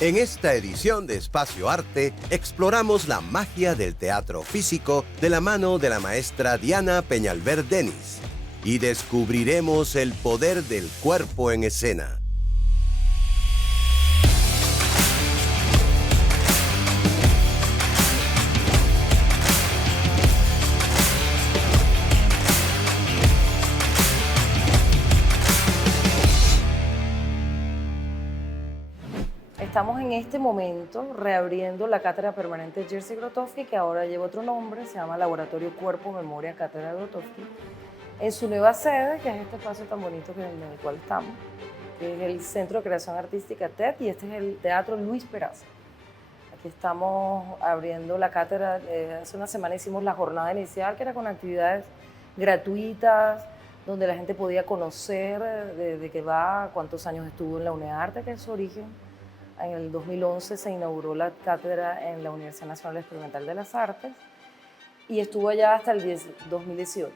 En esta edición de Espacio Arte exploramos la magia del teatro físico de la mano de la maestra Diana Peñalver Denis y descubriremos el poder del cuerpo en escena. Estamos en este momento reabriendo la cátedra permanente Jerzy Grotowski, que ahora lleva otro nombre, se llama Laboratorio Cuerpo, Memoria, Cátedra Grotowski, en su nueva sede, que es este espacio tan bonito en el cual estamos, que es el Centro de Creación Artística TED, y este es el Teatro Luis Peraza. Aquí estamos abriendo la cátedra. Hace una semana hicimos la jornada inicial, que era con actividades gratuitas, donde la gente podía conocer de qué va, cuántos años estuvo en la UNEARTE, que es su origen. En el 2011 se inauguró la cátedra en la Universidad Nacional Experimental de las Artes y estuvo allá hasta el 2018.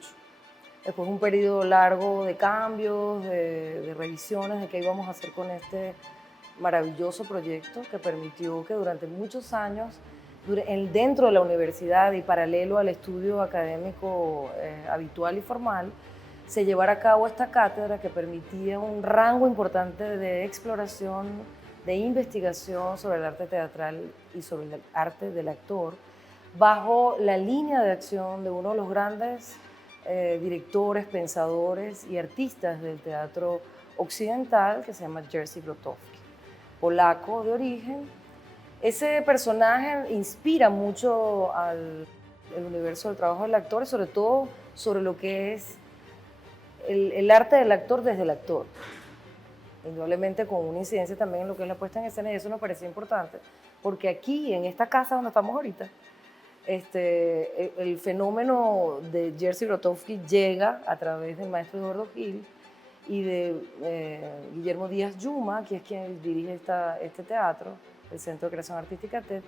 Después un periodo largo de cambios, de revisiones, de qué íbamos a hacer con este maravilloso proyecto que permitió que durante muchos años, dentro de la universidad y paralelo al estudio académico habitual y formal, se llevara a cabo esta cátedra que permitía un rango importante de exploración, de investigación sobre el arte teatral y sobre el arte del actor, bajo la línea de acción de uno de los grandes directores, pensadores y artistas del teatro occidental, que se llama Jerzy Grotowski, polaco de origen. Ese personaje inspira mucho al universo del trabajo del actor, y sobre todo sobre lo que es el arte del actor desde el actor. Indudablemente con una incidencia también en lo que es la puesta en escena, y eso nos parecía importante, porque aquí, en esta casa donde estamos ahorita, el fenómeno de Jerzy Grotowski llega a través del maestro Eduardo Gil y de Guillermo Díaz Yuma, que es quien dirige este teatro, el Centro de Creación Artística TED,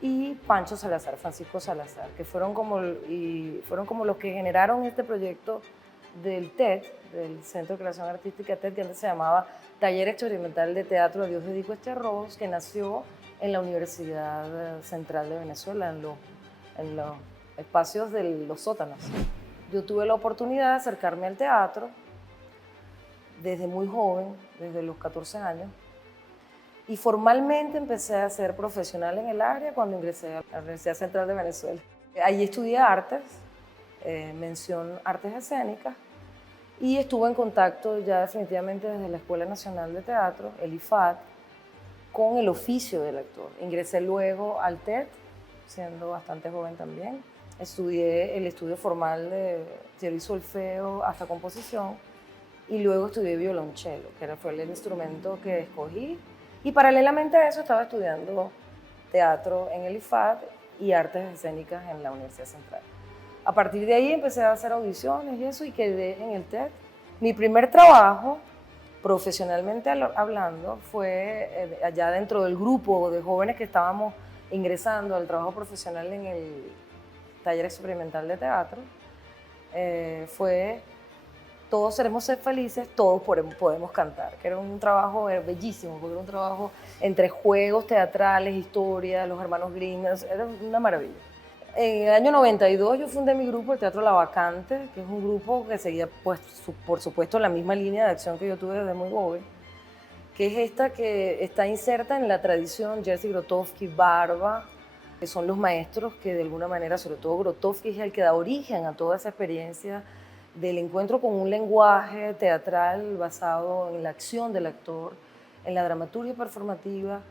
y Pancho Salazar, Francisco Salazar, que fueron como los que generaron este proyecto del TED, del Centro de Creación Artística TED, que antes se llamaba Taller Experimental de Teatro A Dios Dedico Este Arroz, que nació en la Universidad Central de Venezuela, en los espacios de los sótanos. Yo tuve la oportunidad de acercarme al teatro desde muy joven, desde los 14 años, y formalmente empecé a ser profesional en el área cuando ingresé a la Universidad Central de Venezuela. Allí estudié artes, mención artes escénicas, y estuve en contacto ya definitivamente desde la Escuela Nacional de Teatro, el IFAT, con el oficio del actor. Ingresé luego al TED, siendo bastante joven también. Estudié el estudio formal de teoría y solfeo hasta composición, y luego estudié violonchelo, que fue el instrumento que escogí, y paralelamente a eso estaba estudiando teatro en el IFAT y artes escénicas en la Universidad Central. A partir de ahí empecé a hacer audiciones y eso, y quedé en el TED. Mi primer trabajo, profesionalmente hablando, fue allá dentro del grupo de jóvenes que estábamos ingresando al trabajo profesional en el Taller Experimental de Teatro. Fue Todos seremos ser felices, todos podemos cantar, que era un trabajo bellísimo, porque era un trabajo entre juegos teatrales, historia, los hermanos Grimm, era una maravilla. En el año 92 yo fundé mi grupo, el Teatro La Vacante, que es un grupo que seguía, pues, por supuesto, la misma línea de acción que yo tuve desde muy joven, que es esta que está inserta en la tradición Jerzy Grotowski, Barba, que son los maestros que de alguna manera, sobre todo Grotowski, es el que da origen a toda esa experiencia del encuentro con un lenguaje teatral basado en la acción del actor, en la dramaturgia performativa,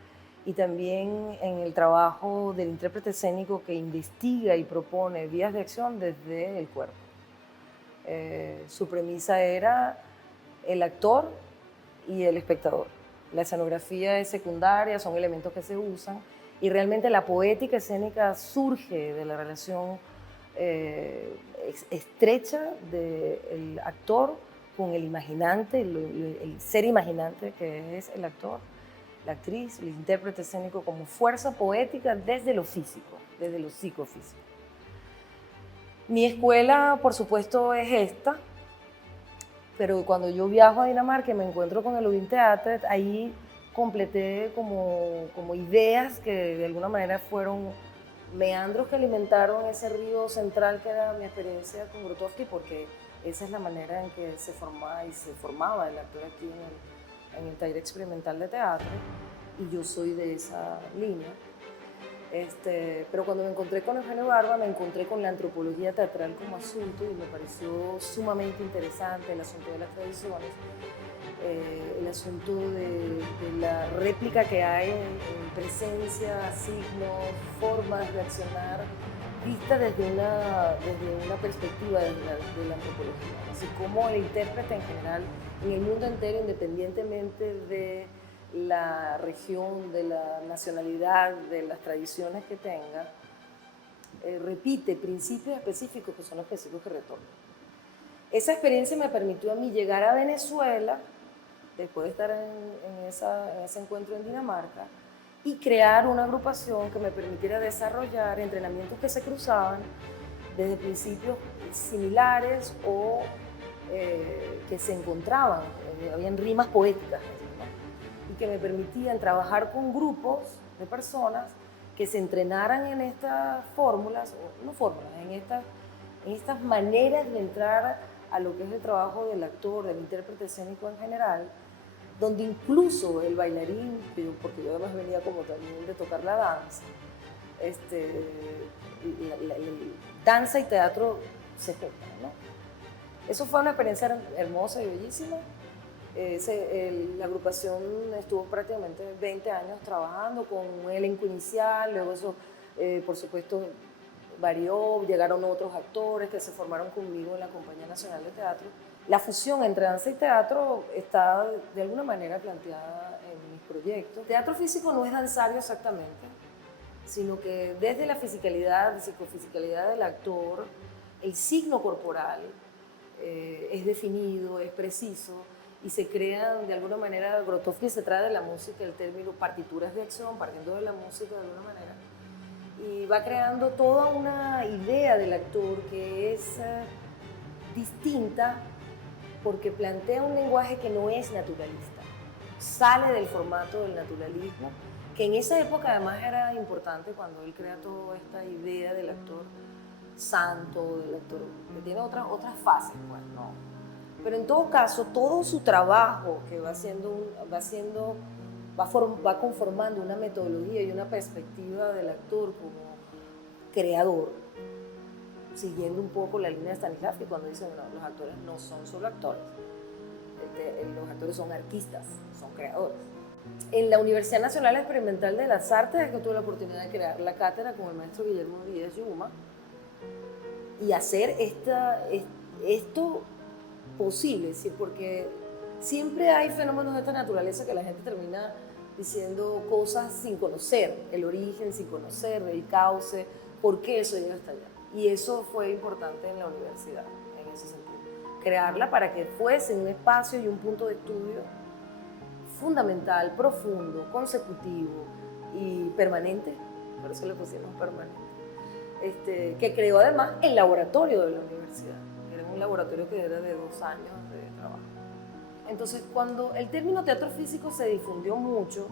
y también en el trabajo del intérprete escénico que investiga y propone vías de acción desde el cuerpo. Su premisa era el actor y el espectador. La escenografía es secundaria, son elementos que se usan, y realmente la poética escénica surge de la relación estrecha del actor con el imaginante, el ser imaginante que es el actor, la actriz, el intérprete escénico como fuerza poética desde lo físico, desde lo psicofísico. Mi escuela, por supuesto, es esta, pero cuando yo viajo a Dinamarca y me encuentro con el Odeon Theater, ahí completé como ideas que de alguna manera fueron meandros que alimentaron ese río central que era mi experiencia con Grotowski, porque esa es la manera en que se formaba y se formaba el actor aquí en el taller experimental de teatro, y yo soy de esa línea. Pero cuando me encontré con Eugenio Barba, me encontré con la antropología teatral como asunto y me pareció sumamente interesante el asunto de las tradiciones, el asunto de la réplica que hay en presencia, signos, formas de accionar, vista desde una perspectiva de la antropología. Así como el intérprete en general, en el mundo entero, independientemente de la región, de la nacionalidad, de las tradiciones que tenga, repite principios específicos que son los principios que retornan. Esa experiencia me permitió a mí llegar a Venezuela, después de estar en ese encuentro en Dinamarca, y crear una agrupación que me permitiera desarrollar entrenamientos que se cruzaban desde principios similares o que se encontraban, habían rimas poéticas, y que me permitían trabajar con grupos de personas que se entrenaran en estas fórmulas, o no fórmulas, en estas maneras de entrar a lo que es el trabajo del actor, del intérprete escénico en general, donde incluso el bailarín, porque yo además venía como también de tocar la danza, danza y teatro se juntan, ¿no? Eso fue una experiencia hermosa y bellísima. La agrupación estuvo prácticamente 20 años trabajando con un elenco inicial, luego eso, por supuesto, varió, llegaron otros actores que se formaron conmigo en la Compañía Nacional de Teatro. La fusión entre danza y teatro está de alguna manera planteada en mis proyectos. Teatro físico no es danzario exactamente, sino que desde la fisicalidad, psicofisicalidad del actor, el signo corporal es definido, es preciso, y se crean de alguna manera, Grotowski se trae de la música el término partituras de acción, partiendo de la música de alguna manera, y va creando toda una idea del actor que es distinta porque plantea un lenguaje que no es naturalista, sale del formato del naturalismo, que en esa época además era importante cuando él crea toda esta idea del actor santo, del actor que tiene otras fases, pues, ¿no? Pero en todo caso, todo su trabajo que va conformando una metodología y una perspectiva del actor como creador, siguiendo un poco la línea de Stanislavski cuando dice, no, los actores no son solo actores, los actores son artistas, son creadores. En la Universidad Nacional Experimental de las Artes es que tuve la oportunidad de crear la cátedra con el maestro Guillermo Díaz Yuma y hacer esto posible, ¿sí? Porque siempre hay fenómenos de esta naturaleza que la gente termina diciendo cosas sin conocer el origen, sin conocer el cauce, por qué eso llega hasta allá. Y eso fue importante en la universidad, en ese sentido. Crearla para que fuese un espacio y un punto de estudio fundamental, profundo, consecutivo y permanente, por eso le pusimos permanente, que creó además el laboratorio de la universidad. Era un laboratorio que era de 2 años de trabajo. Entonces, cuando el término teatro físico se difundió mucho,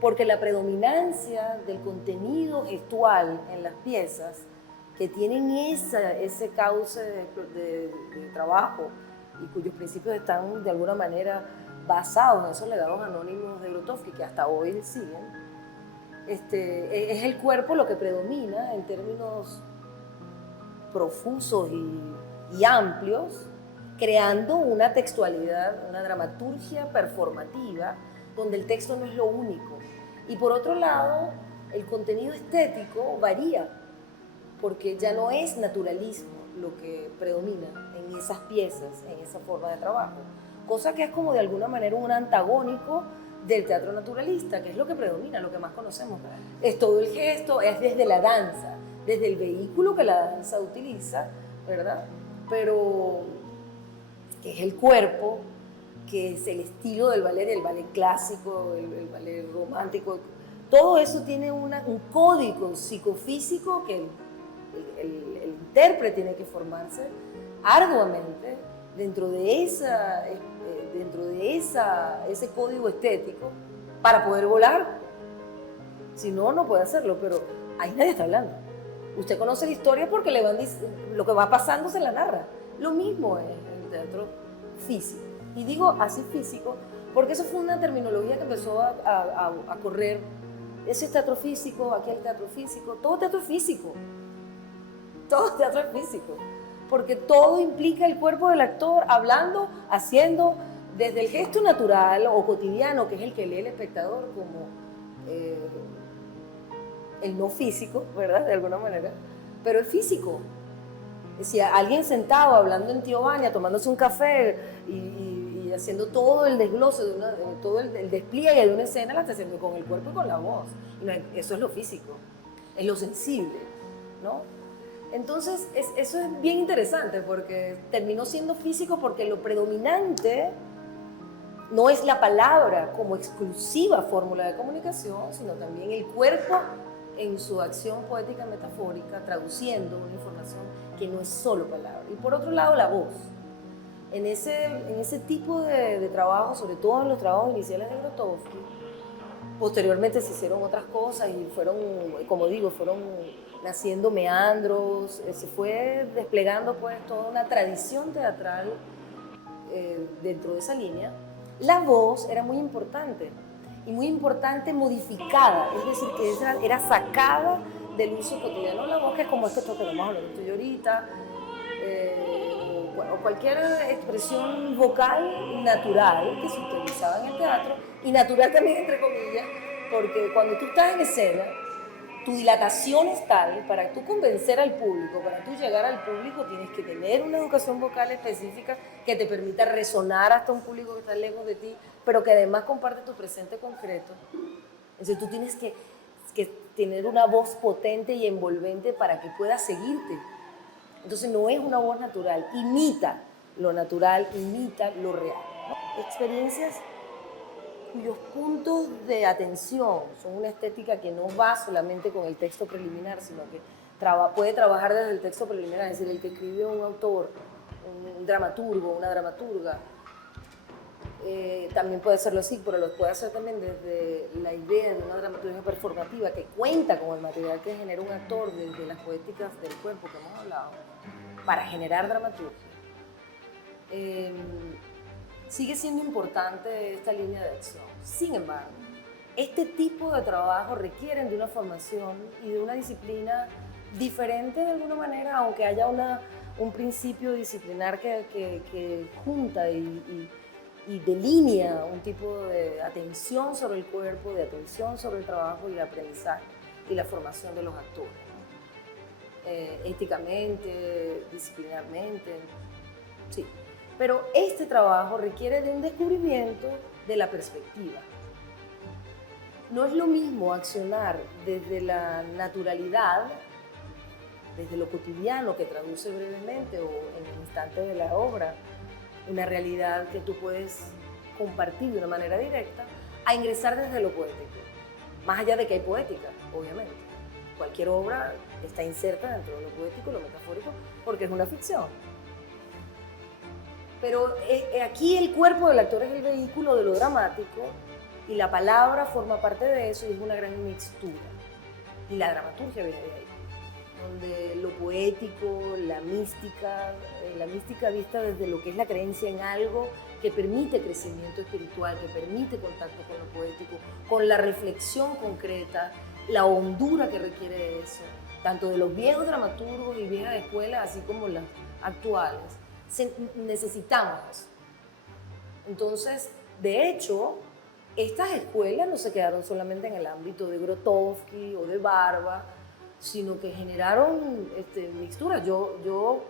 porque la predominancia del contenido gestual en las piezas, que tienen ese cauce de trabajo y cuyos principios están de alguna manera basados en esos legados anónimos de Grotowski, que hasta hoy siguen, es el cuerpo lo que predomina en términos profusos y amplios, creando una textualidad, una dramaturgia performativa, donde el texto no es lo único. Y por otro lado, el contenido estético varía, porque ya no es naturalismo lo que predomina en esas piezas, en esa forma de trabajo, cosa que es como de alguna manera un antagónico del teatro naturalista, que es lo que predomina, lo que más conocemos. Es todo el gesto, es desde la danza, desde el vehículo que la danza utiliza, ¿verdad? Pero que es el cuerpo, que es el estilo del ballet clásico, el ballet romántico. Todo eso tiene un código psicofísico que el intérprete tiene que formarse arduamente dentro de ese código estético para poder volar. Si no, no puede hacerlo, pero ahí nadie está hablando. Usted conoce la historia porque le van lo que va pasando se la narra. Lo mismo es el teatro físico. Y digo así físico porque eso fue una terminología que empezó a correr. Ese es teatro físico, aquí hay teatro físico, todo teatro es físico. Todo teatro es físico. Porque todo implica el cuerpo del actor hablando, haciendo, desde el gesto natural o cotidiano, que es el que lee el espectador, como el no físico, ¿verdad? De alguna manera, pero el físico. Es decir, alguien sentado hablando en Tío Baña, tomándose un café y haciendo todo el desglose, todo el despliegue de una escena, la está haciendo con el cuerpo y con la voz. Y no, eso es lo físico, es lo sensible, ¿no? Entonces, eso es bien interesante porque terminó siendo físico porque lo predominante no es la palabra como exclusiva fórmula de comunicación, sino también el cuerpo en su acción poética metafórica, traduciendo una información que no es solo palabra. Y por otro lado, la voz. En ese tipo de trabajo, sobre todo en los trabajos iniciales de Grotowski, posteriormente se hicieron otras cosas y fueron, como digo, fueron naciendo meandros, se fue desplegando pues toda una tradición teatral dentro de esa línea. La voz era muy importante y muy importante modificada, es decir, que era sacada del uso cotidiano de la voz, que es como esto que vamos a hablar de ahorita, o cualquier expresión vocal natural que se utilizaba en el teatro, y natural también entre comillas, porque cuando tú estás en escena, tu dilatación es tal, para tú convencer al público, para tú llegar al público, tienes que tener una educación vocal específica que te permita resonar hasta un público que está lejos de ti, pero que además comparte tu presente concreto. Entonces tú tienes que tener una voz potente y envolvente para que pueda seguirte. Entonces no es una voz natural, imita lo natural, imita lo real, ¿no? Experiencias cuyos puntos de atención son una estética que no va solamente con el texto preliminar, sino que puede trabajar desde el texto preliminar, es decir, el que escribe un autor, un dramaturgo, una dramaturga, también puede hacerlo así, pero lo puede hacer también desde la idea de una dramaturgia performativa que cuenta con el material que genera un actor, desde las poéticas del cuerpo que hemos hablado, para generar dramaturgia. Sigue siendo importante esta línea de acción. Sin embargo, este tipo de trabajo requieren de una formación y de una disciplina diferente de alguna manera, aunque haya un principio disciplinar que junta y delinea un tipo de atención sobre el cuerpo, de atención sobre el trabajo y el aprendizaje y la formación de los actores, ¿no? Éticamente, disciplinarmente, sí. Pero este trabajo requiere de un descubrimiento de la perspectiva. No es lo mismo accionar desde la naturalidad, desde lo cotidiano que traduce brevemente o en el instante de la obra, una realidad que tú puedes compartir de una manera directa, a ingresar desde lo poético. Más allá de que hay poética, obviamente. Cualquier obra está inserta dentro de lo poético, lo metafórico, porque es una ficción. Pero aquí el cuerpo del actor es el vehículo de lo dramático y la palabra forma parte de eso y es una gran mixtura. Y la dramaturgia viene de ahí, donde lo poético, la mística vista desde lo que es la creencia en algo que permite crecimiento espiritual, que permite contacto con lo poético, con la reflexión concreta, la hondura que requiere eso, tanto de los viejos dramaturgos y viejas escuelas, así como las actuales. Necesitamos eso. Entonces, de hecho, estas escuelas no se quedaron solamente en el ámbito de Grotowski o de Barba, sino que generaron mixturas. Yo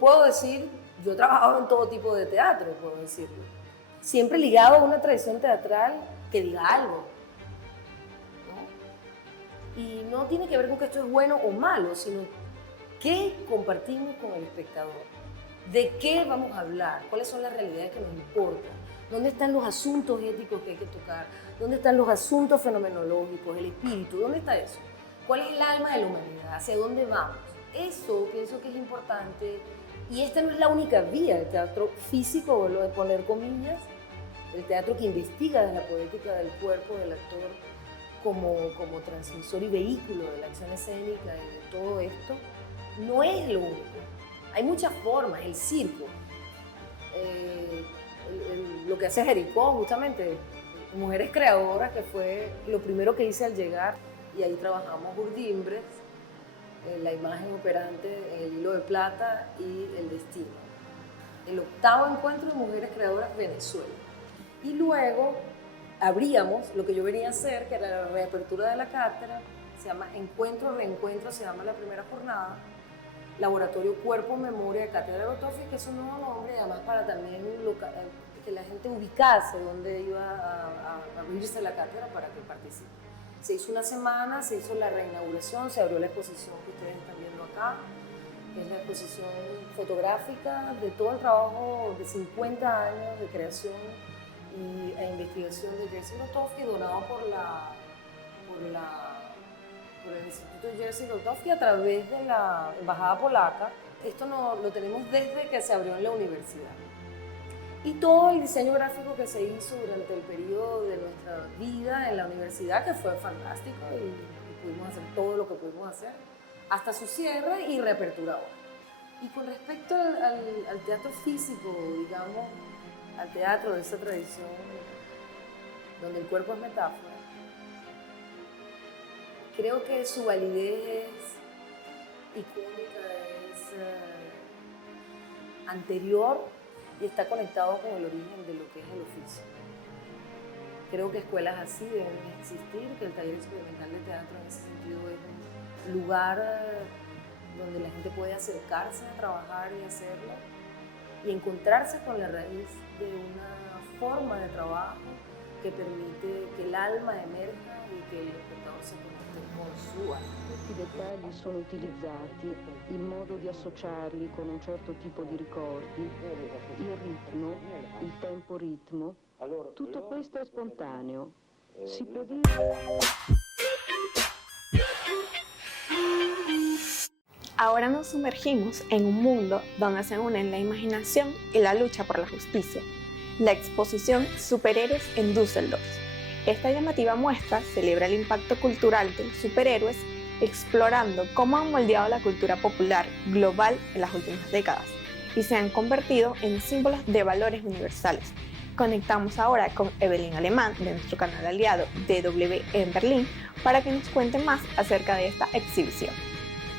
puedo decir, yo he trabajado en todo tipo de teatro, puedo decirlo. Siempre ligado a una tradición teatral que diga algo, ¿no? Y no tiene que ver con que esto es bueno o malo, sino qué compartimos con el espectador. ¿De qué vamos a hablar? ¿Cuáles son las realidades que nos importan? ¿Dónde están los asuntos éticos que hay que tocar? ¿Dónde están los asuntos fenomenológicos, el espíritu? ¿Dónde está eso? ¿Cuál es el alma de la humanidad? ¿Hacia dónde vamos? Eso pienso que es importante. Y esta no es la única vía, el teatro físico, vuelvo a poner comillas, el teatro que investiga de la poética del cuerpo del actor como transmisor y vehículo de la acción escénica y de todo esto, no es lo único. Hay muchas formas, el circo, lo que hace Jericó, justamente, Mujeres Creadoras, que fue lo primero que hice al llegar, y ahí trabajamos Urdimbres, la imagen operante, el hilo de plata y el destino. El 8º encuentro de Mujeres Creadoras Venezuela. Y luego abríamos lo que yo venía a hacer, que era la reapertura de la cátedra, se llama Encuentro, Reencuentro, se llama la primera jornada, Laboratorio Cuerpo, Memoria de Cátedra Grotowski, que es un nuevo nombre, además para también que la gente ubicase dónde iba a abrirse la cátedra para que participe. Se hizo una semana, se hizo la reinauguración, se abrió la exposición que ustedes están viendo acá, que es la exposición fotográfica de todo el trabajo de 50 años de creación e investigación de Jerzy Grotowski, donado por el Instituto Jerzy Grotowski a través de la Embajada Polaca. Esto lo tenemos desde que se abrió en la universidad. Y todo el diseño gráfico que se hizo durante el periodo de nuestra vida en la universidad, que fue fantástico y pudimos hacer todo lo que pudimos hacer, hasta su cierre y reapertura ahora. Y con respecto al teatro físico, digamos, al teatro de esa tradición donde el cuerpo es metáfora, creo que su validez icónica es anterior y está conectado con el origen de lo que es el oficio. Creo que escuelas así deben existir, que el taller experimental de teatro en ese sentido es un lugar donde la gente puede acercarse a trabajar y hacerlo y encontrarse con la raíz de una forma de trabajo que permite que el alma emerja y que el espectador se conecte con su alma. Questi dettagli sono utilizzati in modo di associarli con un certo tipo di ricordi, il ritmo, il tempo-ritmo, tutto questo è spontaneo. Si può dire... Ahora nos sumergimos en un mundo donde se unen la imaginación y la lucha por la justicia. La exposición Superhéroes en Düsseldorf. Esta llamativa muestra celebra el impacto cultural de los superhéroes, explorando cómo han moldeado la cultura popular global en las últimas décadas y se han convertido en símbolos de valores universales. Conectamos ahora con Evelyn Alemán, de nuestro canal aliado DW en Berlín, para que nos cuente más acerca de esta exhibición.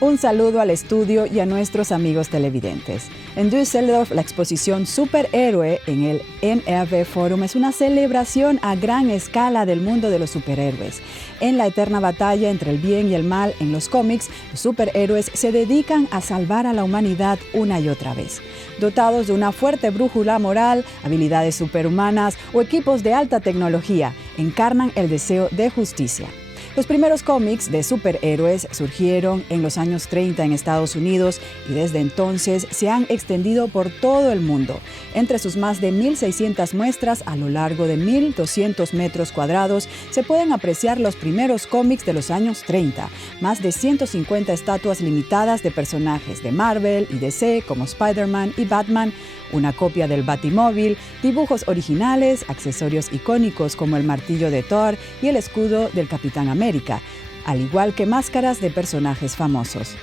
Un saludo al estudio y a nuestros amigos televidentes. En Düsseldorf, la exposición Superhéroe en el NRW Forum es una celebración a gran escala del mundo de los superhéroes. En la eterna batalla entre el bien y el mal en los cómics, los superhéroes se dedican a salvar a la humanidad una y otra vez. Dotados de una fuerte brújula moral, habilidades superhumanas o equipos de alta tecnología, encarnan el deseo de justicia. Los primeros cómics de superhéroes surgieron en los años 30 en Estados Unidos y desde entonces se han extendido por todo el mundo. Entre sus más de 1.600 muestras a lo largo de 1.200 metros cuadrados se pueden apreciar los primeros cómics de los años 30, más de 150 estatuas limitadas de personajes de Marvel y DC como Spider-Man y Batman, una copia del Batimóvil, dibujos originales, accesorios icónicos como el martillo de Thor y el escudo del Capitán América, al igual que máscaras de personajes famosos.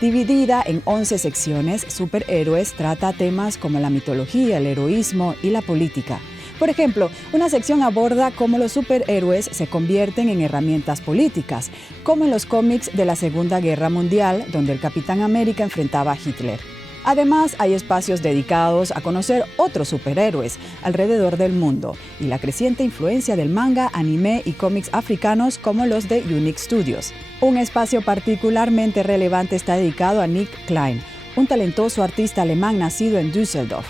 Dividida en 11 secciones, Superhéroes trata temas como la mitología, el heroísmo y la política. Por ejemplo, una sección aborda cómo los superhéroes se convierten en herramientas políticas, como en los cómics de la Segunda Guerra Mundial, donde el Capitán América enfrentaba a Hitler. Además, hay espacios dedicados a conocer otros superhéroes alrededor del mundo y la creciente influencia del manga, anime y cómics africanos como los de Unique Studios. Un espacio particularmente relevante está dedicado a Nick Klein, un talentoso artista alemán nacido en Düsseldorf.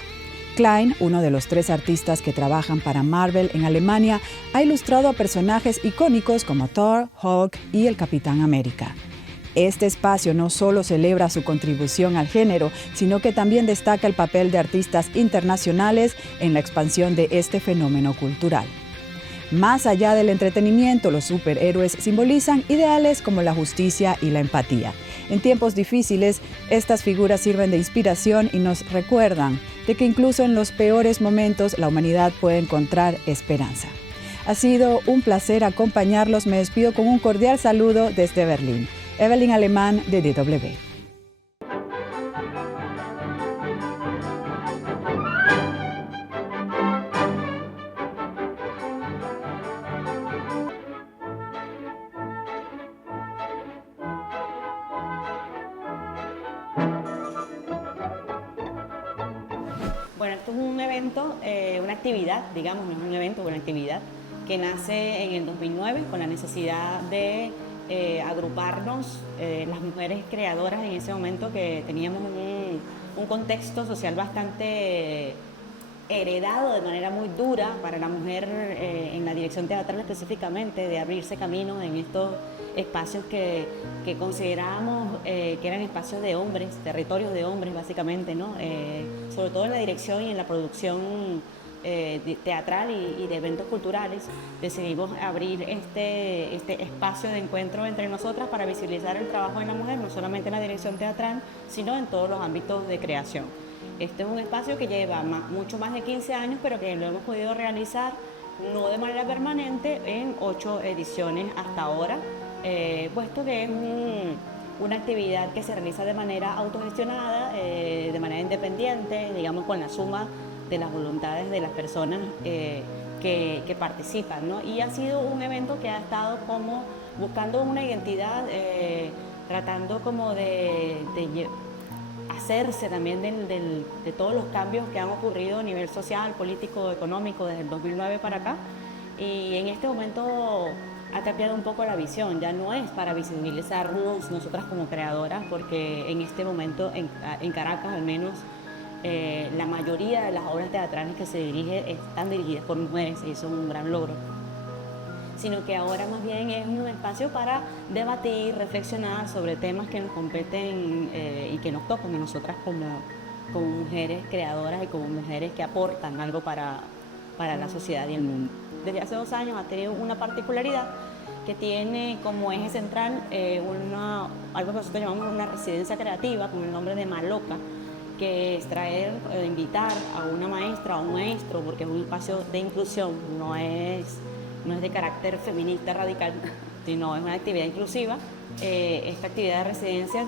Klein, uno de los 3 artistas que trabajan para Marvel en Alemania, ha ilustrado a personajes icónicos como Thor, Hulk y el Capitán América. Este espacio no solo celebra su contribución al género, sino que también destaca el papel de artistas internacionales en la expansión de este fenómeno cultural. Más allá del entretenimiento, los superhéroes simbolizan ideales como la justicia y la empatía. En tiempos difíciles, estas figuras sirven de inspiración y nos recuerdan de que incluso en los peores momentos la humanidad puede encontrar esperanza. Ha sido un placer acompañarlos. Me despido con un cordial saludo desde Berlín. Evelyn Alemán, de DW. Bueno, esto es un evento, una actividad, digamos, no es un evento, una actividad que nace en el 2009 con la necesidad de agruparnos, las mujeres creadoras en ese momento que teníamos un contexto social bastante heredado de manera muy dura para la mujer en la dirección teatral específicamente, de abrirse camino en estos espacios que considerábamos que eran espacios de hombres, territorios de hombres básicamente, ¿no? Sobre todo en la dirección y en la producción teatral y de eventos culturales. Decidimos abrir este espacio de encuentro entre nosotras para visibilizar el trabajo de la mujer, no solamente en la dirección teatral, sino en todos los ámbitos de creación. Este es un espacio que lleva mucho más de 15 años, pero que lo hemos podido realizar no de manera permanente en 8 ediciones hasta ahora, puesto que es una actividad que se realiza de manera autogestionada, de manera independiente, digamos con la suma de las voluntades de las personas que participan, ¿no? Y ha sido un evento que ha estado como buscando una identidad, tratando como de hacerse también de todos los cambios que han ocurrido a nivel social, político, económico desde el 2009 para acá. Y en este momento ha cambiado un poco la visión, ya no es para visibilizarnos nosotras como creadoras, porque en este momento en Caracas al menos la mayoría de las obras teatrales que se dirigen están dirigidas por mujeres y eso es un gran logro, sino que ahora más bien es un espacio para debatir, reflexionar sobre temas que nos competen y que nos tocan a nosotras como mujeres creadoras y como mujeres que aportan algo para la sociedad y el mundo. Desde hace 2 años ha tenido una particularidad que tiene como eje central algo que nosotros llamamos una residencia creativa con el nombre de Maloca, que es traer, invitar a una maestra o un maestro, porque es un espacio de inclusión, no es de carácter feminista radical, sino es una actividad inclusiva. Esta actividad de residencia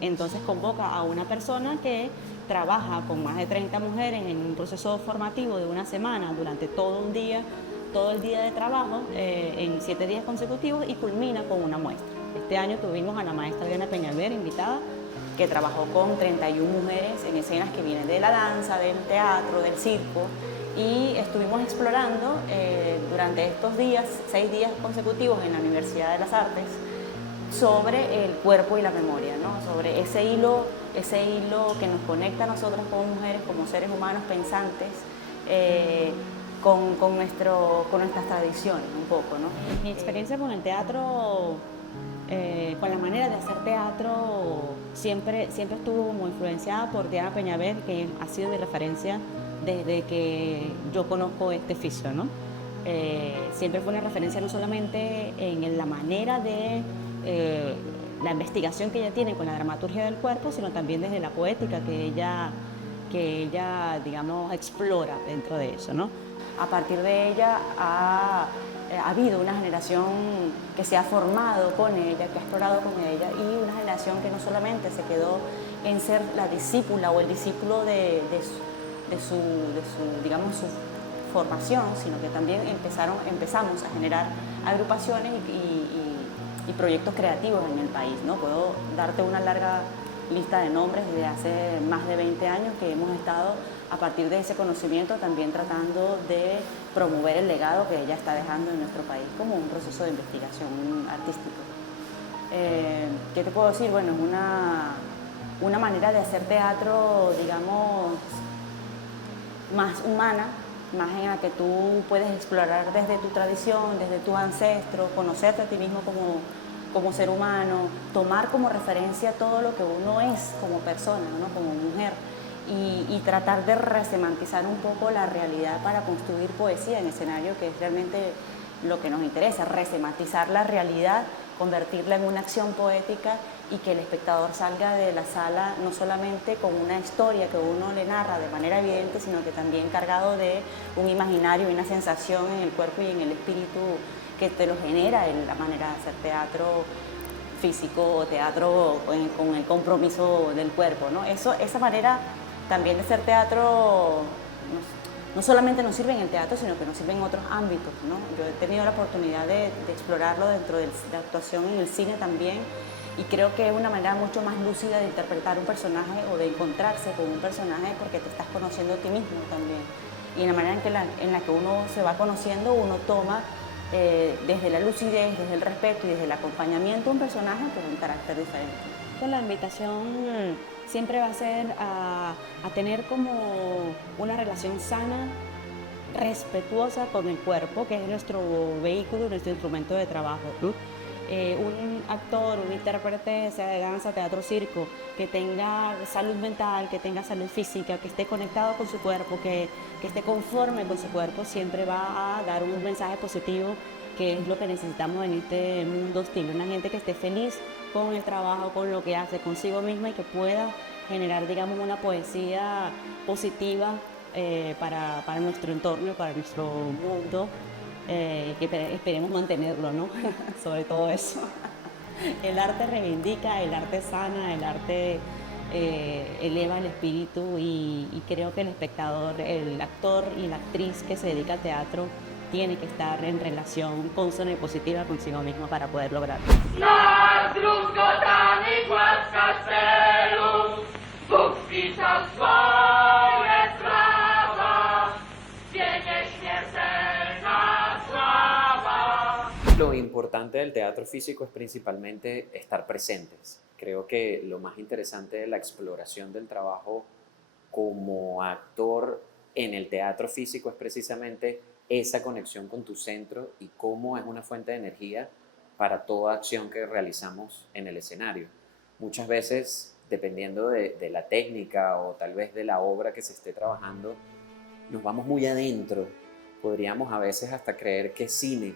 entonces convoca a una persona que trabaja con más de 30 mujeres en un proceso formativo de una semana durante todo el día de trabajo, en 7 días consecutivos, y culmina con una muestra. Este año tuvimos a la maestra Diana Peñalver invitada, que trabajó con 31 mujeres en escenas que vienen de la danza, del teatro, del circo, y estuvimos explorando durante estos 6 días consecutivos en la Universidad de las Artes sobre el cuerpo y la memoria, ¿no? Sobre ese hilo que nos conecta a nosotras como mujeres, como seres humanos pensantes, con nuestras tradiciones un poco, ¿no? Mi experiencia con el teatro, con la manera de hacer teatro, siempre estuvo como influenciada por Diana Peñalver, que ha sido mi referencia desde que yo conozco este oficio, ¿no? Siempre fue una referencia no solamente en la manera de la investigación que ella tiene con la dramaturgia del cuerpo, sino también desde la poética que ella digamos, explora dentro de eso, ¿no? A partir de ella ha habido una generación que se ha formado con ella, que ha explorado con ella, y una generación que no solamente se quedó en ser la discípula o el discípulo de su, digamos, su formación, sino que también empezamos a generar agrupaciones y proyectos creativos en el país, ¿no? Puedo darte una larga lista de nombres desde hace más de 20 años que hemos estado, a partir de ese conocimiento, también tratando de promover el legado que ella está dejando en nuestro país como un proceso de investigación artístico. ¿Qué te puedo decir? Bueno, es una manera de hacer teatro, digamos, más humana, más en la que tú puedes explorar desde tu tradición, desde tu ancestro, conocerte a ti mismo como ser humano, tomar como referencia todo lo que uno es como persona, ¿no? Como mujer, y tratar de resemantizar un poco la realidad para construir poesía en escenario, que es realmente lo que nos interesa, resemantizar la realidad convertirla en una acción poética y que el espectador salga de la sala no solamente con una historia que uno le narra de manera evidente, sino que también cargado de un imaginario y una sensación en el cuerpo y en el espíritu que te lo genera en la manera de hacer teatro físico o teatro con el compromiso del cuerpo, ¿no? Esa manera también de hacer teatro no solamente nos sirve en el teatro, sino que nos sirve en otros ámbitos, ¿no? Yo he tenido la oportunidad de explorarlo dentro de la actuación en el cine también, y creo que es una manera mucho más lúcida de interpretar un personaje o de encontrarse con un personaje, porque te estás conociendo a ti mismo también. Y en la manera en la que uno se va conociendo, uno toma desde la lucidez, desde el respeto y desde el acompañamiento a un personaje con un carácter diferente. La invitación siempre va a ser a tener como una relación sana, respetuosa con el cuerpo, que es nuestro vehículo, nuestro instrumento de trabajo. Un actor, un intérprete, sea de danza, teatro, circo, que tenga salud mental, que tenga salud física, que esté conectado con su cuerpo, que esté conforme con su cuerpo, siempre va a dar un mensaje positivo, que es lo que necesitamos en este mundo hostil. Una gente que esté feliz con el trabajo, con lo que hace, consigo misma, y que pueda generar, digamos, una poesía positiva para nuestro entorno, para nuestro mundo, que esperemos mantenerlo, ¿no? Sobre todo eso. El arte reivindica, el arte sana, el arte eleva el espíritu, y creo que el espectador, el actor y la actriz que se dedica al teatro tiene que estar en relación consona y positiva consigo mismo para poder lograrlo. Lo importante del teatro físico es principalmente estar presentes. Creo que lo más interesante de la exploración del trabajo como actor en el teatro físico es precisamente esa conexión con tu centro y cómo es una fuente de energía para toda acción que realizamos en el escenario. Muchas veces, dependiendo de la técnica o tal vez de la obra que se esté trabajando, nos vamos muy adentro. Podríamos a veces hasta creer que es cine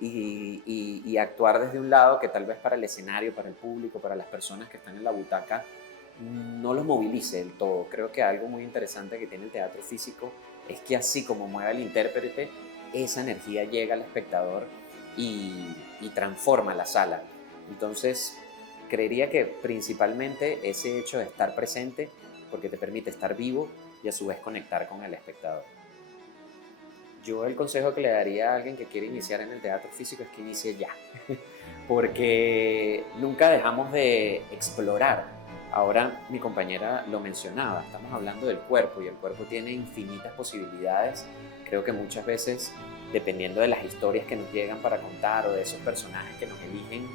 y actuar desde un lado que tal vez para el escenario, para el público, para las personas que están en la butaca, no los movilice del todo. Creo que algo muy interesante que tiene el teatro físico es que así como mueve al intérprete, esa energía llega al espectador y transforma la sala. Entonces, creería que principalmente ese hecho de estar presente, porque te permite estar vivo y a su vez conectar con el espectador. Yo el consejo que le daría a alguien que quiere iniciar en el teatro físico es que inicie ya, porque nunca dejamos de explorar. Ahora mi compañera lo mencionaba, estamos hablando del cuerpo y el cuerpo tiene infinitas posibilidades. Creo que muchas veces, dependiendo de las historias que nos llegan para contar o de esos personajes que nos eligen,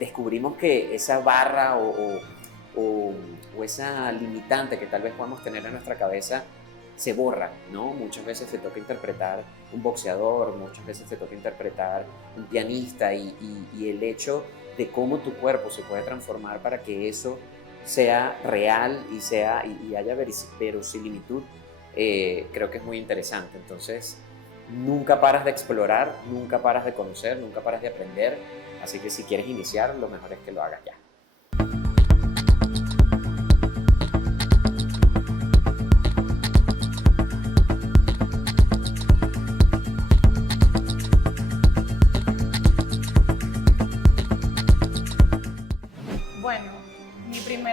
descubrimos que esa barra o esa limitante que tal vez podamos tener en nuestra cabeza se borra, ¿no? Muchas veces te toca interpretar un boxeador, muchas veces te toca interpretar un pianista y el hecho de cómo tu cuerpo se puede transformar para que eso sea real y haya verosimilitud, creo que es muy interesante. Entonces, nunca paras de explorar, nunca paras de conocer, nunca paras de aprender, así que si quieres iniciar, lo mejor es que lo hagas ya.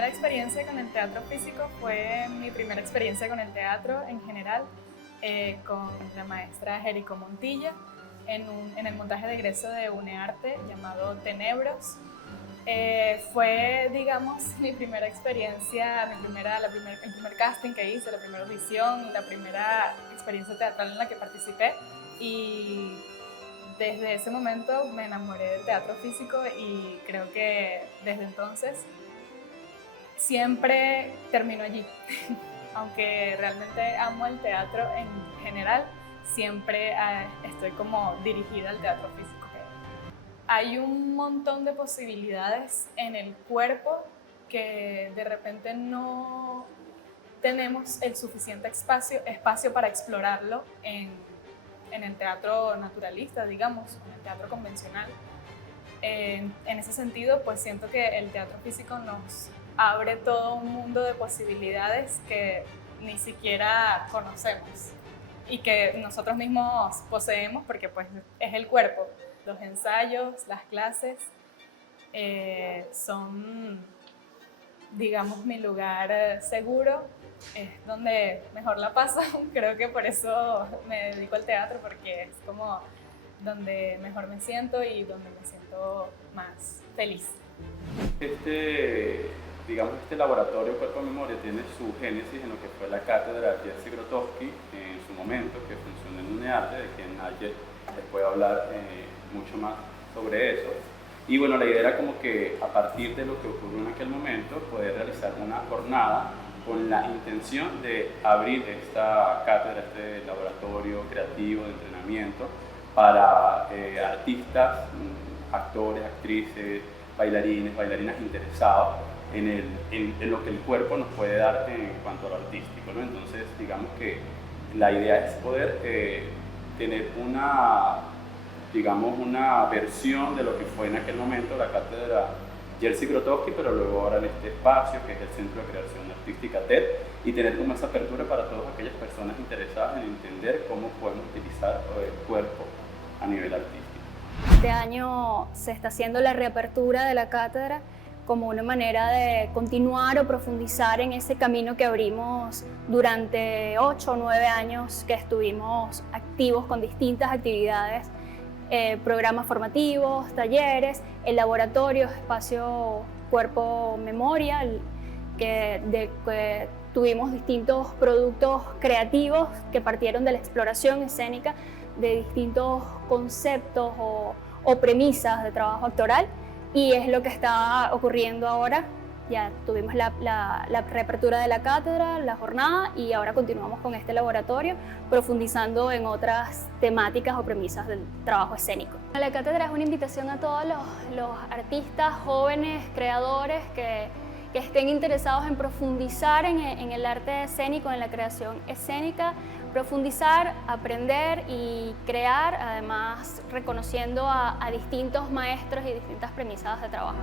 Experiencia con el teatro físico fue mi primera experiencia con el teatro en general, con la maestra Jerico Montilla en el montaje de egreso de UNEARTE llamado Tenebros. Fue, digamos, mi primera experiencia, el primer casting que hice, la primera audición, la primera experiencia teatral en la que participé, y desde ese momento me enamoré del teatro físico y creo que desde entonces siempre termino allí. Aunque realmente amo el teatro en general, siempre estoy como dirigida al teatro físico. Hay un montón de posibilidades en el cuerpo que de repente no tenemos el suficiente espacio para explorarlo en el teatro naturalista, digamos, en el teatro convencional. En ese sentido, pues siento que el teatro físico nos abre todo un mundo de posibilidades que ni siquiera conocemos y que nosotros mismos poseemos porque pues es el cuerpo. Los ensayos, las clases son, digamos, mi lugar seguro, es donde mejor la paso. Creo que por eso me dedico al teatro, porque es como donde mejor me siento y donde me siento más feliz. Este laboratorio Cuerpo Memoria tiene su génesis en lo que fue la cátedra Jerzy Grotowski en su momento, que funciona en UNEARTE, de quien Naye les puede hablar mucho más sobre eso. Y bueno, la idea era como que a partir de lo que ocurrió en aquel momento, poder realizar una jornada con la intención de abrir esta cátedra, este laboratorio creativo de entrenamiento para artistas, actores, actrices, bailarinas interesados en lo que el cuerpo nos puede dar en cuanto a lo artístico, ¿no? Entonces, digamos que la idea es poder tener una versión de lo que fue en aquel momento la cátedra Jerzy Grotowski, pero luego ahora en este espacio que es el Centro de Creación Artística TED, y tener como esa apertura para todas aquellas personas interesadas en entender cómo podemos utilizar el cuerpo a nivel artístico. Este año se está haciendo la reapertura de la cátedra como una manera de continuar o profundizar en ese camino que abrimos durante 8 o 9 años que estuvimos activos con distintas actividades, programas formativos, talleres, el laboratorio, espacio Cuerpo Memoria, que tuvimos distintos productos creativos que partieron de la exploración escénica de distintos conceptos o premisas de trabajo actoral, y es lo que está ocurriendo ahora. Ya tuvimos la reapertura de la cátedra, la jornada, y ahora continuamos con este laboratorio profundizando en otras temáticas o premisas del trabajo escénico. La cátedra es una invitación a todos los artistas jóvenes, creadores que estén interesados en profundizar en el arte escénico, en la creación escénica, profundizar, aprender y crear, además reconociendo a distintos maestros y distintas premisas de trabajo.